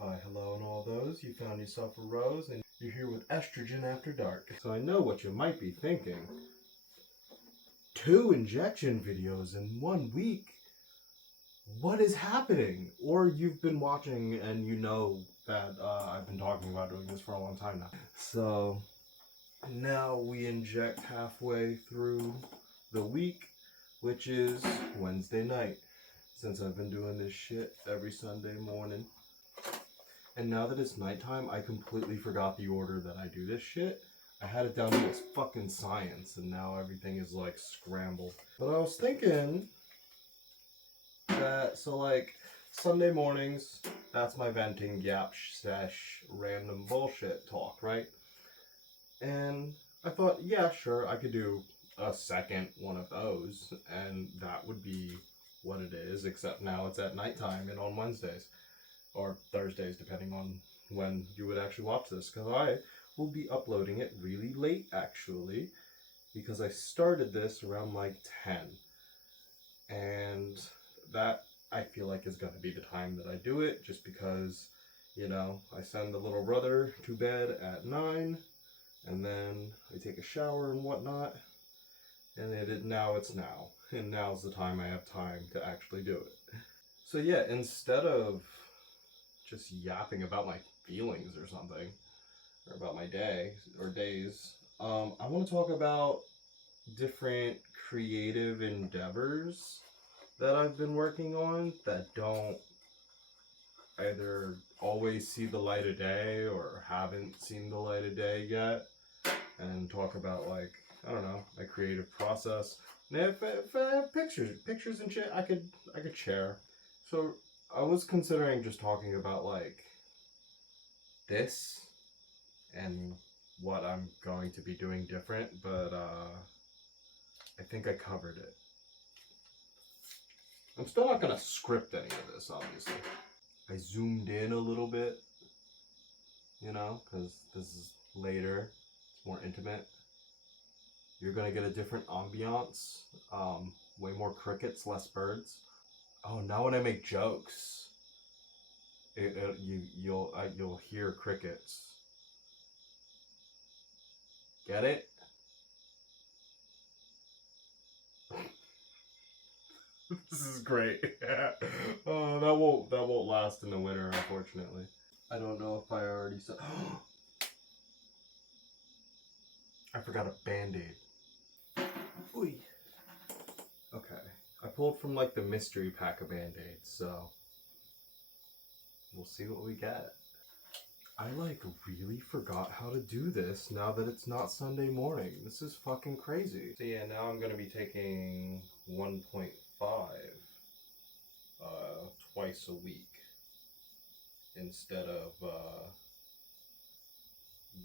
Hi, hello, and all those. You found yourself a rose, and you're here with Estrogen After Dark. So I know what you might be thinking. 2 injection videos in 1 week? What is happening? Or you've been watching and you know that I've been talking about doing this for a long time now. So now we inject halfway through the week, which is Wednesday night, since I've been doing this shit every Sunday morning. And now that it's nighttime, I completely forgot the order that I do this shit. I had it down to its fucking science, and now everything is like scrambled. But I was thinking that, so like, Sunday mornings, that's my venting, yap, sesh, random bullshit talk, right? And I thought, yeah, sure, I could do a second one of those, and that would be what it is, except now it's at nighttime and on Wednesdays. Or Thursdays, depending on when you would actually watch this, because I will be uploading it really late, actually, because I started this around like 10, and that I feel like is going to be the time that I do it, just because, you know, I send the little brother to bed at 9, and then I take a shower and whatnot, and now it's now, and now's the time I have time to actually do it. So yeah, instead of just yapping about my feelings or something, or about my day or days, I want to talk about different creative endeavors that I've been working on that don't either always see the light of day or haven't seen the light of day yet, and talk about, like, I don't know, my creative process. And if I have pictures and shit, I could share. So I was considering just talking about like this and what I'm going to be doing different, but I think I covered it. I'm still not gonna script any of this, obviously. I zoomed in a little bit, you know, because this is later, it's more intimate. You're gonna get a different ambiance, way more crickets, less birds. Oh, now when I make jokes, you'll hear crickets. Get it? This is great. Oh, that won't last in the winter, unfortunately. I don't know if I already said. I forgot a band-aid. Oy. Okay. I pulled from like the mystery pack of band-aids, so we'll see what we get. I like really forgot how to do this now that it's not Sunday morning. This is fucking crazy. So yeah, now I'm gonna be taking 1.5 twice a week instead of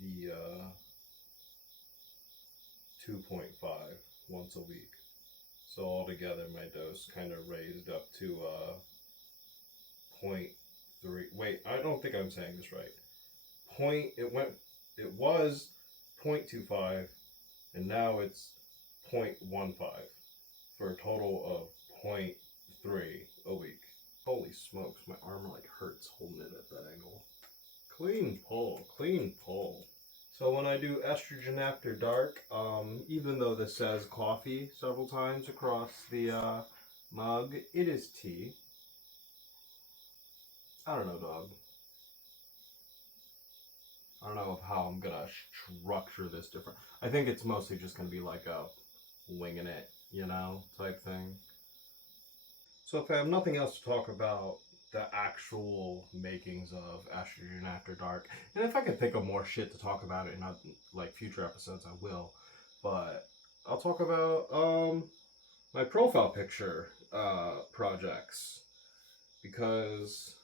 the 2.5 once a week. So altogether my dose kind of raised up to 0.3. Wait, I don't think I'm saying this right. It was 0.25 and now it's 0.15 for a total of 0.3 a week. Holy smokes, my arm like hurts holding it at that angle. Clean pull, clean pull. So when I do Estrogen After Dark, even though this says coffee several times across the mug, it is tea. I don't know, dog. I don't know how I'm gonna structure this different. I think it's mostly just gonna be like a winging it, you know, type thing. So if I have nothing else to talk about the actual makings of Estrogen After Dark, and if I can think of more shit to talk about it in like future episodes, I will. But I'll talk about my profile picture projects, because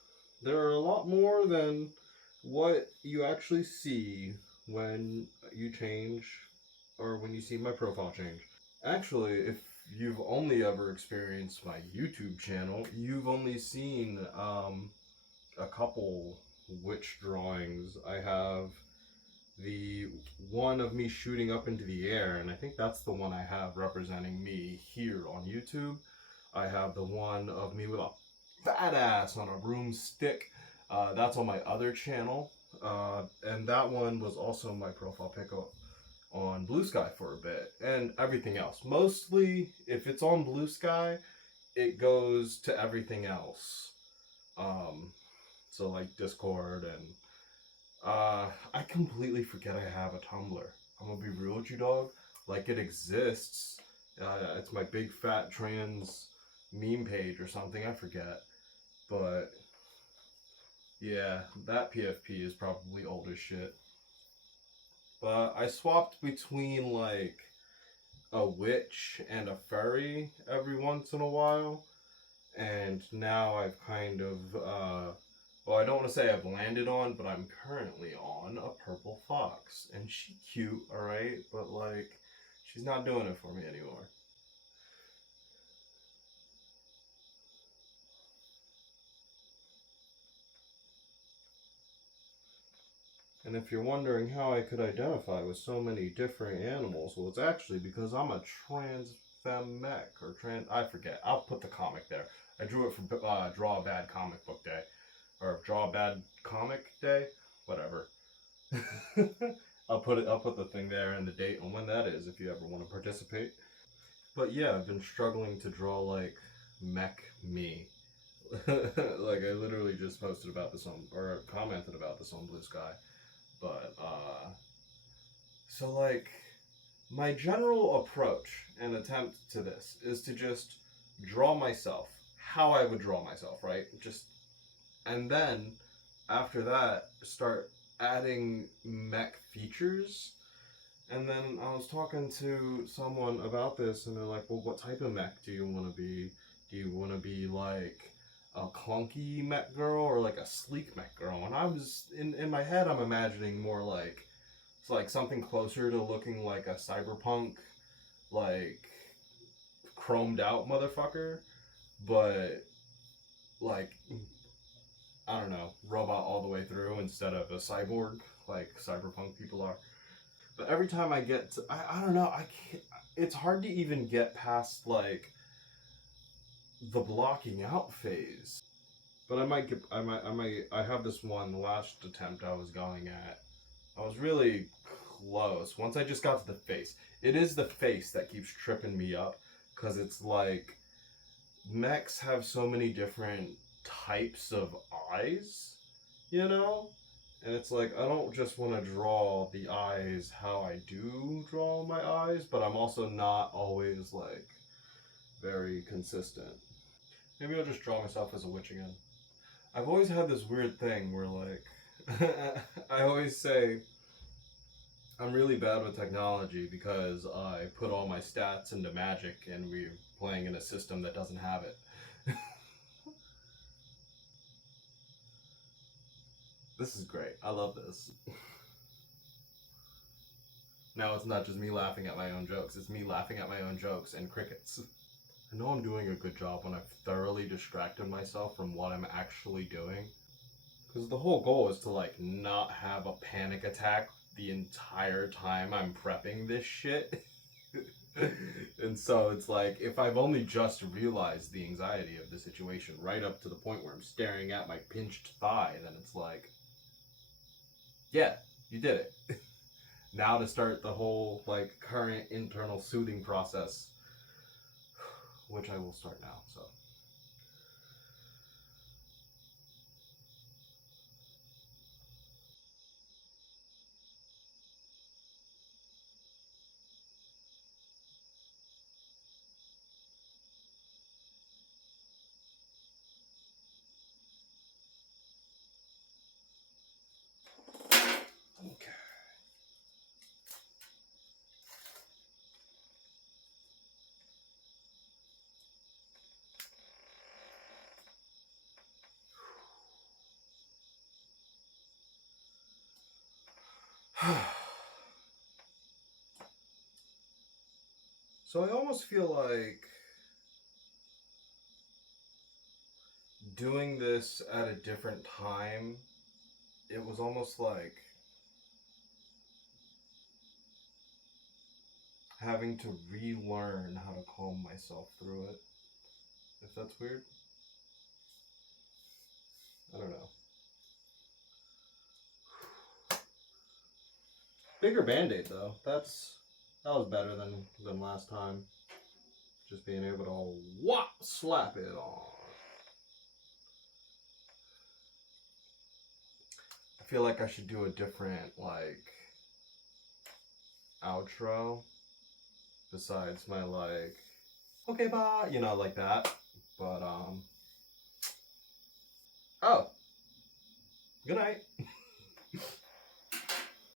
there are a lot more than what you actually see when you change, or when you see my profile change. Actually, if you've only ever experienced my YouTube channel, you've only seen a couple witch drawings. I have the one of me shooting up into the air, and I think that's the one I have representing me here on YouTube. I have the one of me with a fat ass on a broomstick That's on my other channel, and that one was also my profile pic on Blue Sky for a bit, and everything else. Mostly, if it's on Blue Sky, it goes to everything else. Um, so like Discord and I completely forget I have a Tumblr. I'm gonna be real with you, dog. Like it exists. It's my big fat trans meme page or something. I forget, but yeah, that PFP is probably old as shit. But I swapped between like a witch and a furry every once in a while, and now I've kind of well, I don't want to say I've landed on, but I'm currently on a purple fox, and she cute, all right, but like she's not doing it for me anymore. And if you're wondering how I could identify with so many different animals, well, it's actually because I'm a trans femme mech or trans. I forget. I'll put the comic there. I drew it for Draw a Bad Comic Book Day, or Draw a Bad Comic Day, whatever. I'll put it. I'll put the thing there and the date on when that is if you ever want to participate. But yeah, I've been struggling to draw like mech me. Like I literally just posted about this on or commented about this on Blue Sky. But so like my general approach and attempt to this is to just draw myself how I would draw myself, right? Just and then after that start adding mech features. And then I was talking to someone about this, and they're like, "Well, what type of mech do you want to be? Do you want to be like a clunky mech girl or like a sleek mech girl?" And I was in my head, I'm imagining more like it's like something closer to looking like a cyberpunk, like chromed out motherfucker, but like I don't know, robot all the way through instead of a cyborg like cyberpunk people are. But every time I get to, I don't know, I can't, it's hard to even get past like the blocking out phase. But I have this one, the last attempt I was going at. I was really close. Once I just got to the face. It is the face that keeps tripping me up. Because it's like, mechs have so many different types of eyes, you know? And it's like, I don't just want to draw the eyes how I do draw my eyes, but I'm also not always like very consistent. Maybe I'll just draw myself as a witch again. I've always had this weird thing where like I always say I'm really bad with technology because I put all my stats into Magic and we're playing in a system that doesn't have it. This is great. I love this. Now it's not just me laughing at my own jokes, it's me laughing at my own jokes and crickets. I know I'm doing a good job when I've thoroughly distracted myself from what I'm actually doing. Because the whole goal is to like not have a panic attack the entire time I'm prepping this shit. And so it's like if I've only just realized the anxiety of the situation right up to the point where I'm staring at my pinched thigh, then it's like, yeah, you did it. Now to start the whole like current internal soothing process, which I will start now. So okay. So I almost feel like doing this at a different time, it was almost like having to relearn how to calm myself through it. If that's weird, I don't know. Bigger band-aid though. That was better than last time. Just being able to slap it on. I feel like I should do a different like outro besides my like okay bye, you know, like that. But oh, good night.